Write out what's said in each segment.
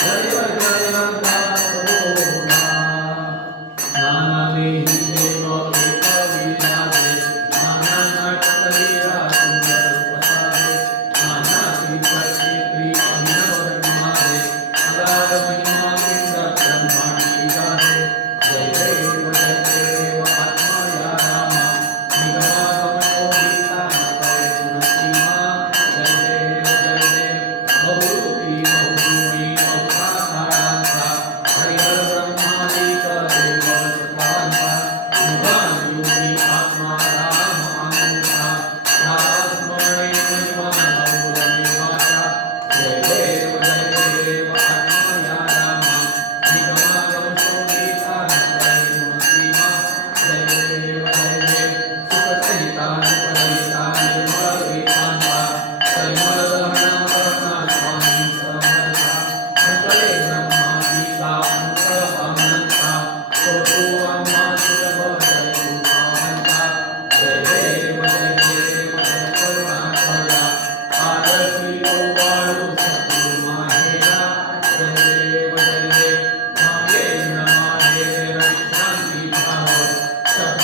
जय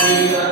देव